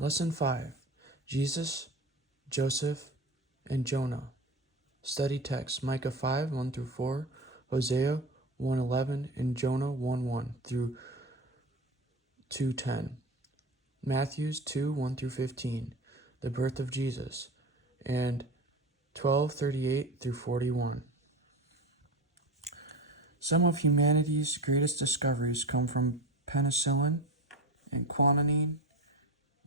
Lesson 5. Jesus, Joseph, and Jonah. Study text Micah 5, 1 through 4, Hosea 1:11, and Jonah 1:1 through 2:10. Matthews 2, 1 through 15, the birth of Jesus, and 12:38 through 41. Some of humanity's greatest discoveries come from penicillin and quinine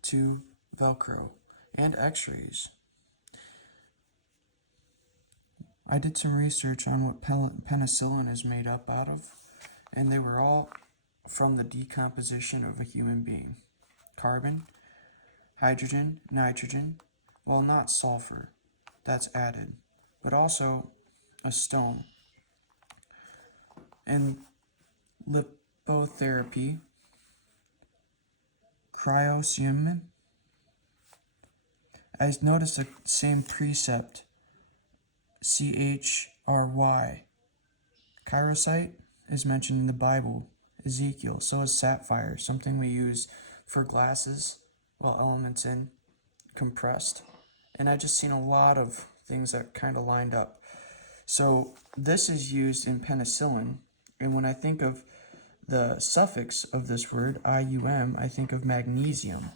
to Velcro and X-rays. I did some research on what penicillin is made up out of, and they were all from the decomposition of a human being. Carbon, hydrogen, nitrogen, well, not sulfur, that's added, but also a stone. And lipotherapy, cryosumin. I noticed the same precept, CHRY. Chirosite is mentioned in the Bible, Ezekiel. So is sapphire, something we use for glasses, well, elements in, compressed. And I just seen a lot of things that kind of lined up. So this is used in penicillin, and when I think of the suffix of this word, IUM, I think of magnesium.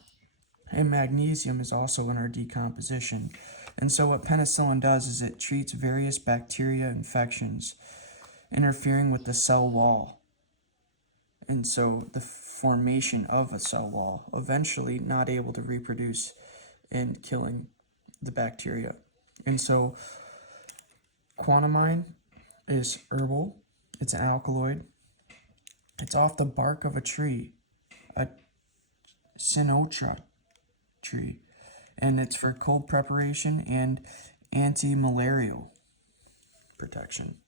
And magnesium is also in our decomposition. And so what penicillin does is it treats various bacteria infections, interfering with the cell wall. And so the formation of a cell wall, eventually not able to reproduce and killing the bacteria. And so quinine is herbal. It's an alkaloid. It's off the bark of a tree, a Sinotra tree, and it's for cold preparation and anti-malarial protection.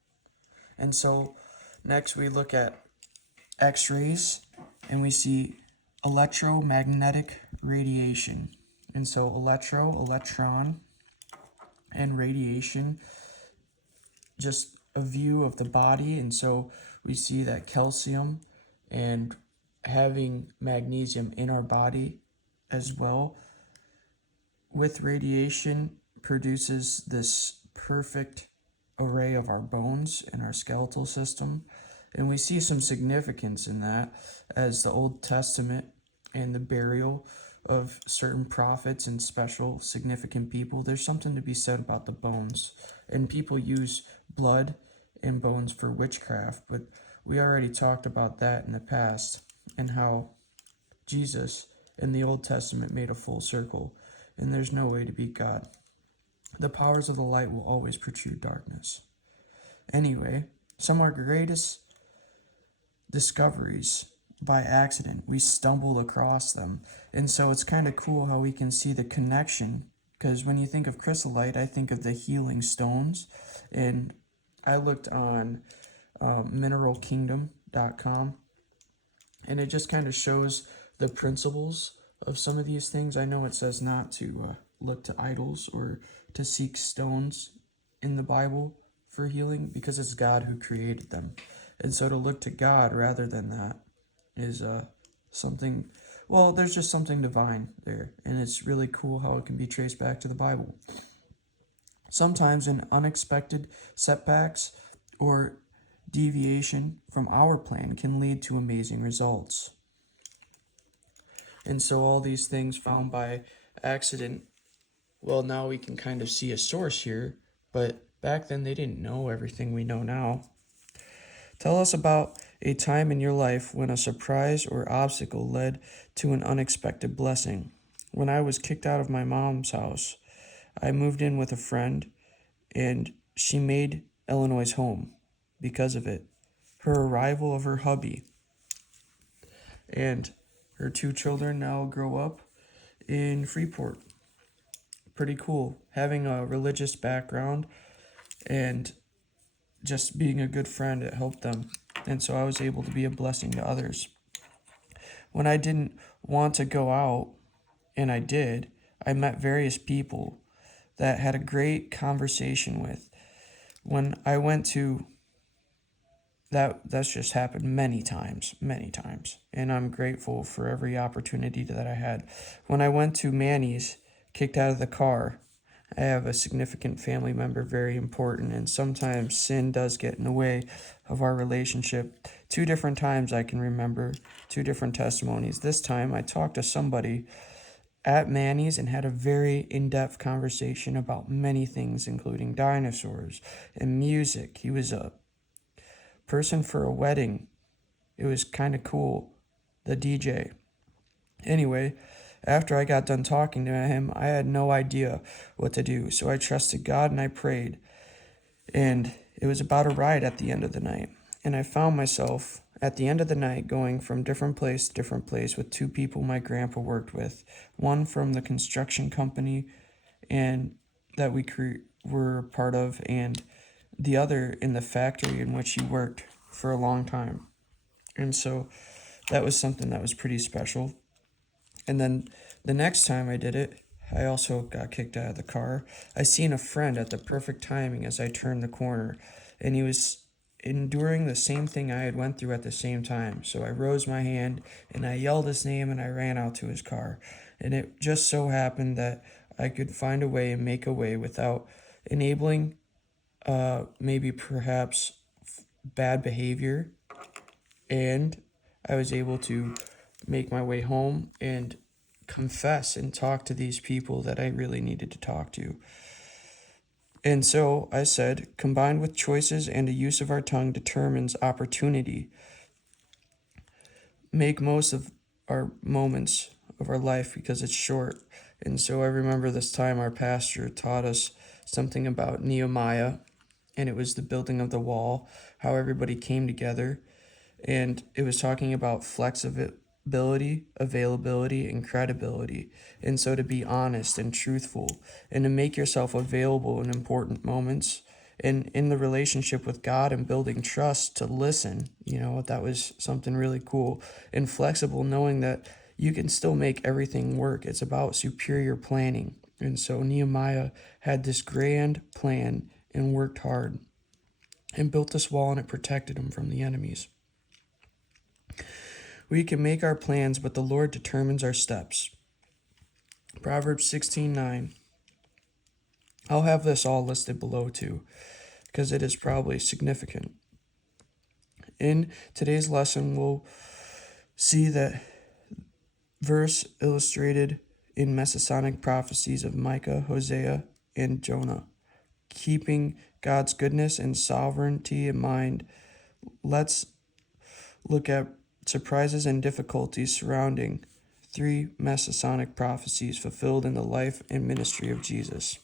And so next we look at X-rays, and we see electromagnetic radiation. And so electron, and radiation, just a view of the body. And so we see that calcium and having magnesium in our body as well with radiation produces this perfect array of our bones and our skeletal system. And we see some significance in that as the Old Testament and the burial of certain prophets and special significant people. There's something to be said about the bones. And people use blood and bones for witchcraft, but we already talked about that in the past and how Jesus in the Old Testament made a full circle, and there's no way to beat God. The powers of the light will always protrude darkness. Anyway, some of our greatest discoveries by accident, we stumbled across them. And so it's kind of cool how we can see the connection, because when you think of chrysolite, I think of the healing stones. And I looked on mineralkingdom.com, and it just kind of shows the principles of some of these things. I know it says not to look to idols or to seek stones in the Bible for healing, because it's God who created them. And so to look to God rather than that is something, well, there's just something divine there. And it's really cool how it can be traced back to the Bible. Sometimes in unexpected setbacks or deviation from our plan can lead to amazing results. And so all these things found by accident, well, now we can kind of see a source here, but back then they didn't know everything we know now. Tell us about a time in your life when a surprise or obstacle led to an unexpected blessing. When I was kicked out of my mom's house, I moved in with a friend, and she made Illinois' home because of it. Her arrival of her hubby and her 2 children now grow up in Freeport. Pretty cool. Having a religious background and just being a good friend, it helped them. And so I was able to be a blessing to others. When I didn't want to go out, and I did, I met various people that had a great conversation with. When I went to that's just happened many times, and I'm grateful for every opportunity that I had. When I went to Manny's, kicked out of the car, I have a significant family member, very important, and sometimes sin does get in the way of our relationship. 2 different times I can remember, 2 different testimonies. This time I talked to somebody at Manny's and had a very in-depth conversation about many things, including dinosaurs and music. He was a person for a wedding. It was kind of cool, the DJ. Anyway, after I got done talking to him, I had no idea what to do, so I trusted God and I prayed. And it was about a ride at the end of the night. And I found myself at the end of the night going from different place to different place with 2 people my grandpa worked with. One from the construction company and that we were part of, and the other in the factory in which he worked for a long time. And so that was something that was pretty special. And then the next time I did it, I also got kicked out of the car. I seen a friend at the perfect timing as I turned the corner, and he was enduring the same thing I had went through at the same time. So I rose my hand and I yelled his name and I ran out to his car. And it just so happened that I could find a way and make a way without enabling maybe perhaps bad behavior, and I was able to make my way home and confess and talk to these people that I really needed to talk to. And so I said, combined with choices and a use of our tongue determines opportunity. Make most of our moments of our life because it's short. And so I remember this time our pastor taught us something about Nehemiah, and it was the building of the wall, how everybody came together. And it was talking about flexibility, availability, and credibility. And so to be honest and truthful and to make yourself available in important moments and in the relationship with God and building trust to listen, that was something really cool. And flexible, knowing that you can still make everything work. It's about superior planning. And so Nehemiah had this grand plan and worked hard and built this wall, and it protected him from the enemies. We can make our plans, but the Lord determines our steps. Proverbs 16:9. I'll have this all listed below too, because it is probably significant. In today's lesson, we'll see that verse illustrated in Messianic prophecies of Micah, Hosea, and Jonah. Keeping God's goodness and sovereignty in mind, let's look at surprises and difficulties surrounding 3 Messianic prophecies fulfilled in the life and ministry of Jesus.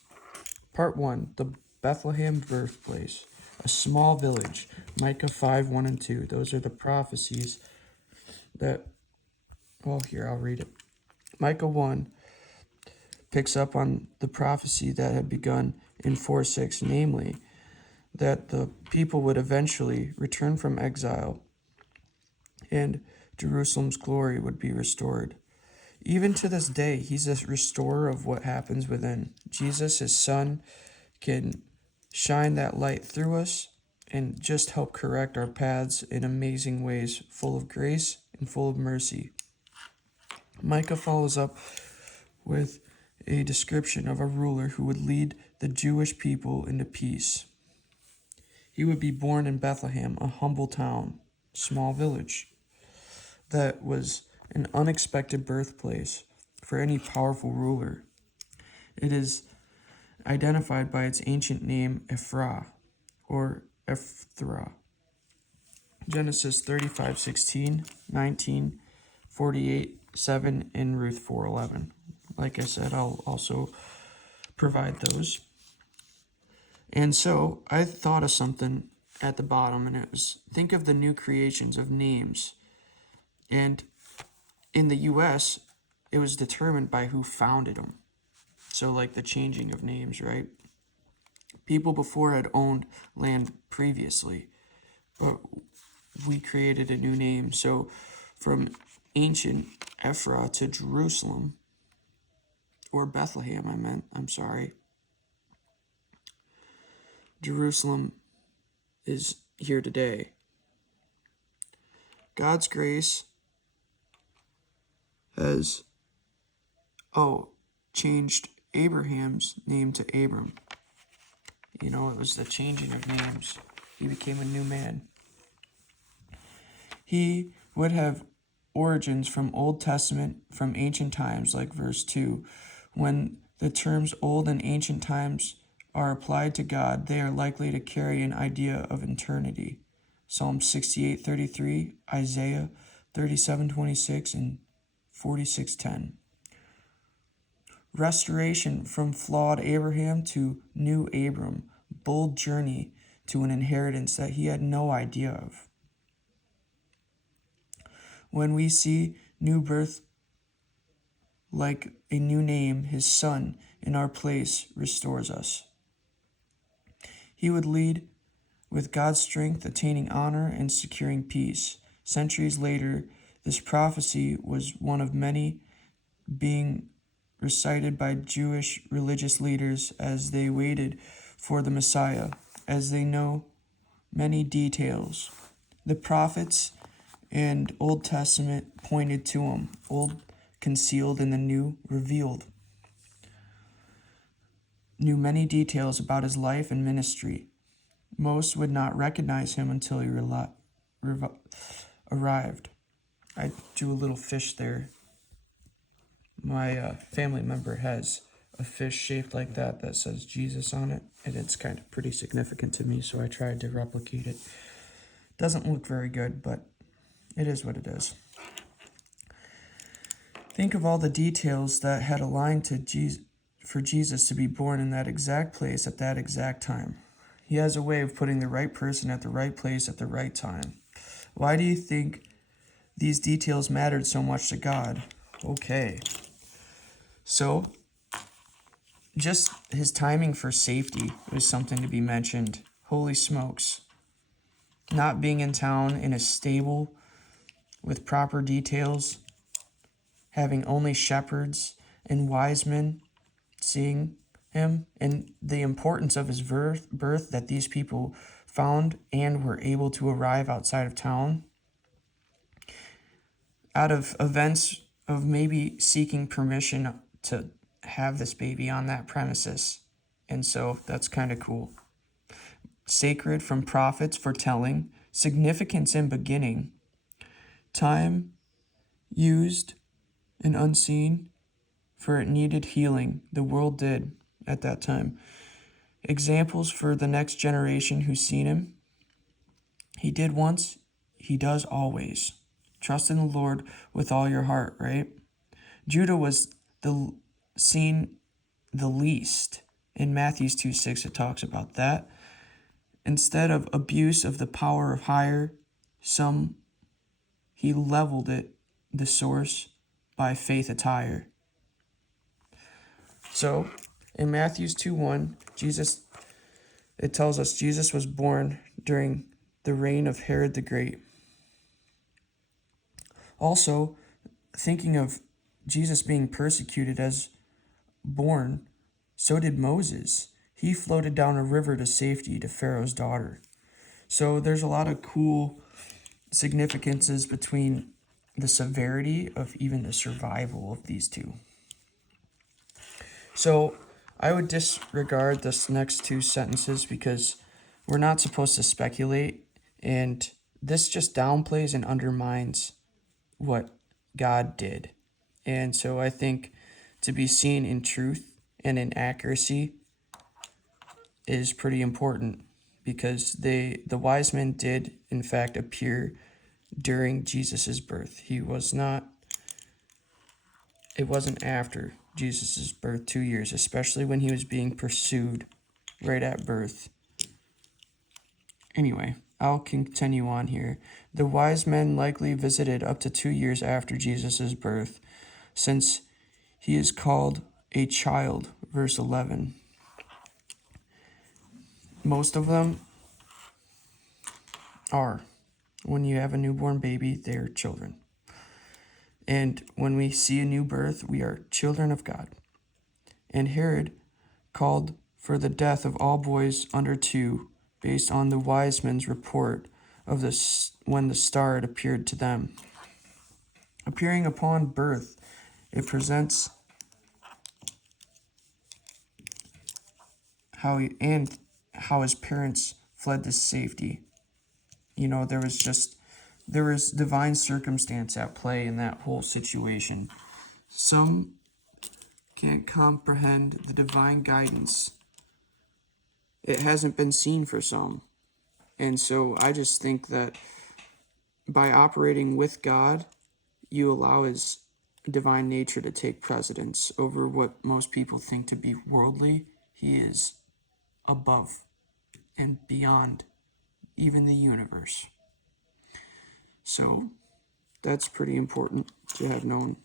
Part 1, the Bethlehem Birthplace, a small village, Micah 5, 1 and 2. Those are the prophecies that, here, I'll read it. Micah 1 picks up on the prophecy that had begun in 4:6, namely, that the people would eventually return from exile and Jerusalem's glory would be restored. Even to this day, he's a restorer of what happens within. Jesus, his son, can shine that light through us and just help correct our paths in amazing ways, full of grace and full of mercy. Micah follows up with a description of a ruler who would lead the Jewish people into peace. He would be born in Bethlehem, a humble town, small village, that was an unexpected birthplace for any powerful ruler. It is identified by its ancient name Ephraim or Ephthra. Genesis 35:16, 19, 48, 7, and Ruth 4:11. Like I said, I'll also provide those. And so I thought of something at the bottom, and it was, think of the new creations of names. And in the U.S., it was determined by who founded them. So like the changing of names, right? People before had owned land previously, but we created a new name. So from ancient Ephraim to Jerusalem, or Bethlehem, Jerusalem is here today. God's grace has, changed Abraham's name to Abram. It was the changing of names. He became a new man. He would have origins from Old Testament, from ancient times, like verse 2. When the terms old and ancient times are applied to God, they are likely to carry an idea of eternity. Psalm 68:33, Isaiah 37:26, and 46:10. Restoration from flawed Abraham to new Abram, bold journey to an inheritance that he had no idea of. When we see new birth like a new name, his son in our place restores us. He would lead with God's strength, attaining honor and securing peace. Centuries later, this prophecy was one of many being recited by Jewish religious leaders as they waited for the Messiah, as they know many details. The prophets and Old Testament pointed to him, old concealed and the new revealed. Knew many details about his life and ministry. Most would not recognize him until he arrived. I drew a little fish there. My family member has a fish shaped like that says Jesus on it, and it's kind of pretty significant to me, so I tried to replicate it. Doesn't look very good, but it is what it is. Think of all the details that had aligned for Jesus to be born in that exact place at that exact time. He has a way of putting the right person at the right place at the right time. Why do you think these details mattered so much to God? Okay. So, just his timing for safety was something to be mentioned. Holy smokes. Not being in town in a stable with proper details, having only shepherds and wise men seeing him, and the importance of his birth that these people found and were able to arrive outside of town. Out of events of maybe seeking permission to have this baby on that premises. And so that's kind of cool. Sacred from prophets foretelling, significance in beginning, time used and unseen, for it needed healing. The world did at that time. Examples for the next generation who's seen him. He did once, he does always. Trust in the Lord with all your heart, right? Judah was seen the least. In Matthew 2:6, it talks about that. Instead of abuse of the power of higher, he leveled it, the source, by faith attire. So, in Matthew 2:1, it tells us Jesus was born during the reign of Herod the Great. Also, thinking of Jesus being persecuted as born, so did Moses. He floated down a river to safety to Pharaoh's daughter. So there's a lot of cool significances between the severity of even the survival of these two. So I would disregard this next two sentences because we're not supposed to speculate, and this just downplays and undermines what God did. And so I think to be seen in truth and in accuracy is pretty important, because the wise men did in fact appear during Jesus's birth. It wasn't after Jesus's birth 2 years, especially when he was being pursued right at birth. Anyway, I'll continue on here. The wise men likely visited up to 2 years after Jesus' birth, since he is called a child, verse 11. Most of them are. When you have a newborn baby, they're children. And when we see a new birth, we are children of God. And Herod called for the death of all boys under 2, based on the wise men's report of when the star had appeared to them. Appearing upon birth, it presents how his parents fled to safety. You know, there was divine circumstance at play in that whole situation. Some can't comprehend the divine guidance. It hasn't been seen for some. And so I just think that by operating with God, you allow his divine nature to take precedence over what most people think to be worldly. He is above and beyond even the universe. So that's pretty important to have known.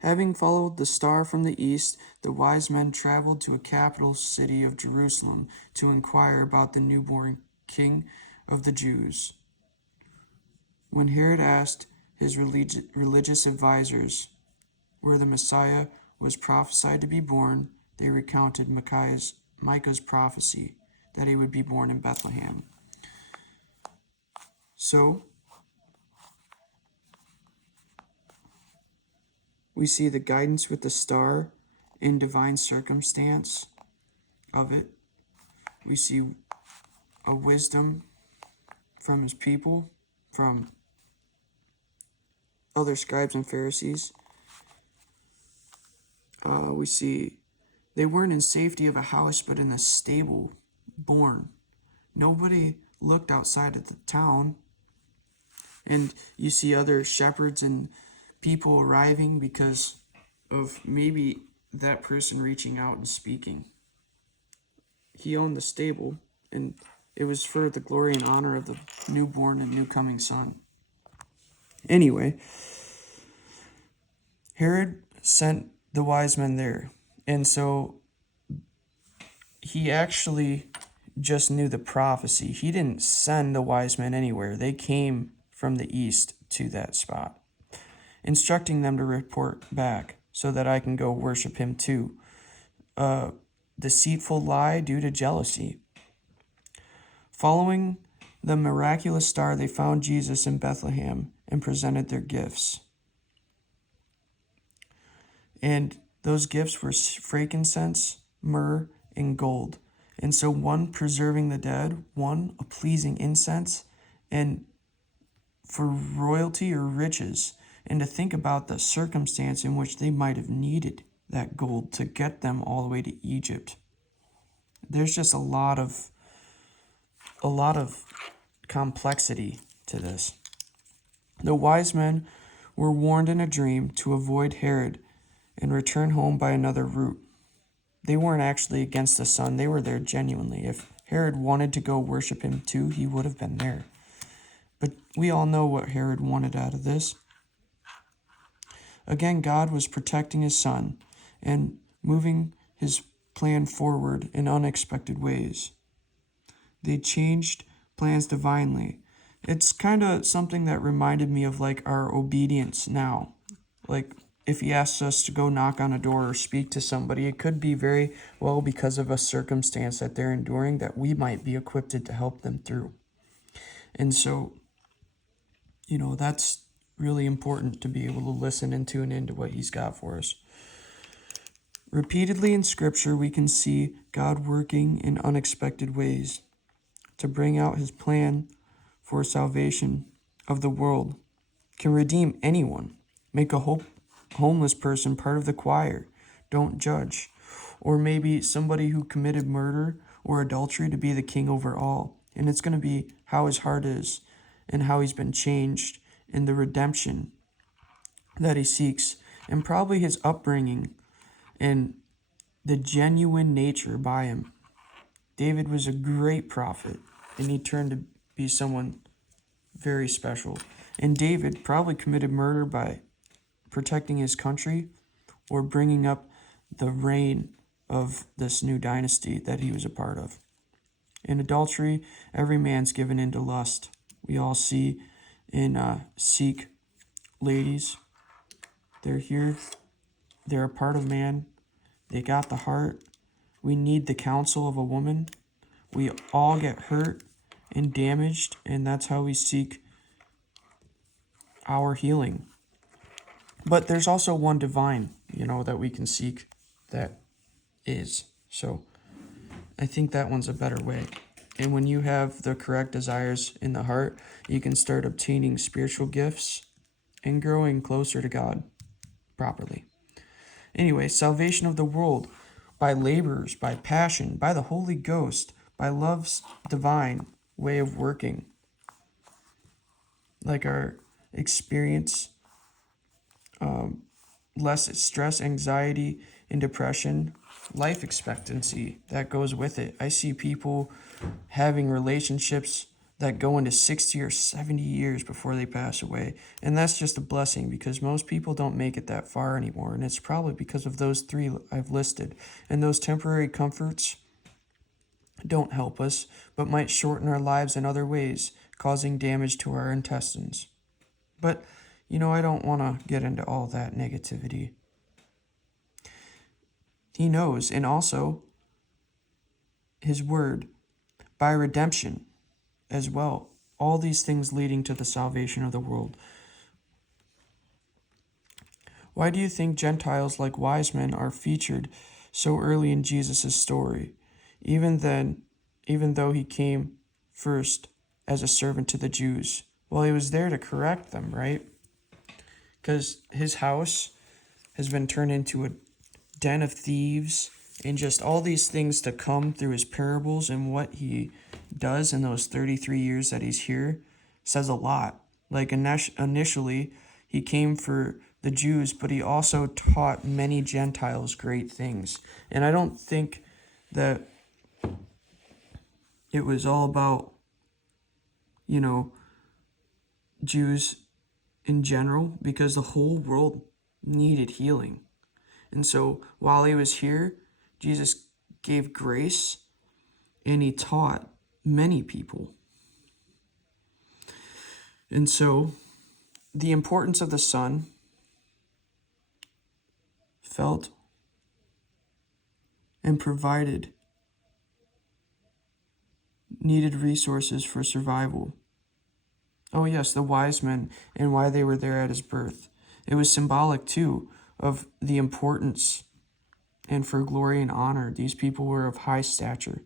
Having followed the star from the east, the wise men traveled to a capital city of Jerusalem to inquire about the newborn king of the Jews. When Herod asked his religious advisors where the Messiah was prophesied to be born, they recounted Micah's prophecy that he would be born in Bethlehem. So, we see the guidance with the star in divine circumstance of it. We see a wisdom from his people, from other scribes and Pharisees. We see they weren't in safety of a house, but in a stable, born. Nobody looked outside of the town. And you see other shepherds and people arriving because of maybe that person reaching out and speaking. He owned the stable, and it was for the glory and honor of the newborn and new coming son. Anyway, Herod sent the wise men there, and so he actually just knew the prophecy. He didn't send the wise men anywhere. They came from the east to that spot, instructing them to report back so that I can go worship him too. Deceitful lie due to jealousy. Following the miraculous star, they found Jesus in Bethlehem and presented their gifts. And those gifts were frankincense, myrrh, and gold. And so one preserving the dead, one a pleasing incense, and for royalty or riches. And to think about the circumstance in which they might have needed that gold to get them all the way to Egypt. There's just a lot of complexity to this. The wise men were warned in a dream to avoid Herod and return home by another route. They weren't actually against the son. They were there genuinely. If Herod wanted to go worship him too, he would have been there. But we all know what Herod wanted out of this. Again, God was protecting his son and moving his plan forward in unexpected ways. They changed plans divinely. It's kind of something that reminded me of like our obedience now. Like if he asks us to go knock on a door or speak to somebody, it could be very well because of a circumstance that they're enduring that we might be equipped to help them through. And so, that's really important to be able to listen and tune into what he's got for us. Repeatedly in Scripture, we can see God working in unexpected ways to bring out his plan for salvation of the world, can redeem anyone, make a homeless person part of the choir, don't judge, or maybe somebody who committed murder or adultery to be the king over all. And it's going to be how his heart is and how he's been changed and the redemption that he seeks, and probably his upbringing and the genuine nature by him. David was a great prophet, and he turned to be someone very special. And David probably committed murder by protecting his country or bringing up the reign of this new dynasty that he was a part of. In adultery, every man's given into lust. We all see in Sikh ladies, they're here, they're a part of man, they got the heart. We need the counsel of a woman. We all get hurt and damaged, and that's how we seek our healing. But there's also one divine, that we can seek that is. So I think that one's a better way. And when you have the correct desires in the heart, you can start obtaining spiritual gifts and growing closer to God properly. Anyway, salvation of the world by labors, by passion, by the Holy Ghost, by love's divine way of working. Like our experience, less stress, anxiety, and depression, life expectancy that goes with it. I see people having relationships that go into 60 or 70 years before they pass away. And that's just a blessing because most people don't make it that far anymore. And it's probably because of those three I've listed. And those temporary comforts don't help us, but might shorten our lives in other ways, causing damage to our intestines. But, I don't want to get into all that negativity. He knows, and also his word, by redemption as well. All these things leading to the salvation of the world. Why do you think Gentiles like wise men are featured so early in Jesus' story? Even though he came first as a servant to the Jews. Well, he was there to correct them, right? Because his house has been turned into a den of thieves, and just all these things to come through his parables and what he does in those 33 years that he's here says a lot. Like initially, he came for the Jews, but he also taught many Gentiles great things. And I don't think that it was all about, Jews in general, because the whole world needed healing. And so while he was here, Jesus gave grace and he taught many people. And so the importance of the Son felt and provided needed resources for survival. Oh yes, the wise men and why they were there at his birth. It was symbolic too of the importance and for glory and honor. These people were of high stature.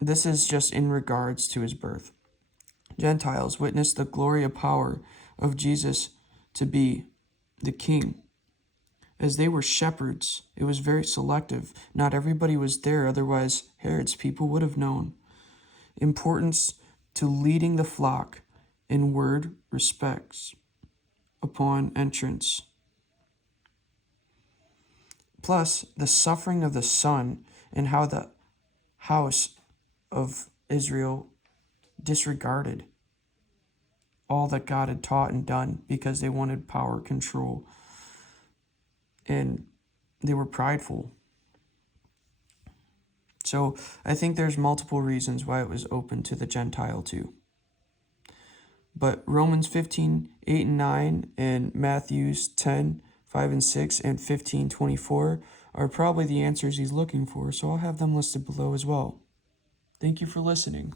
This is just in regards to his birth. Gentiles witnessed the glory and power of Jesus to be the king. As they were shepherds, it was very selective. Not everybody was there, otherwise Herod's people would have known. Importance to leading the flock in word respects upon entrance. Plus, the suffering of the Son and how the house of Israel disregarded all that God had taught and done because they wanted power, control, and they were prideful. So I think there's multiple reasons why it was open to the Gentile too. But Romans 15, 8 and 9, and Matthews 10, 5 and 6, and 15, 24 are probably the answers he's looking for, so I'll have them listed below as well. Thank you for listening.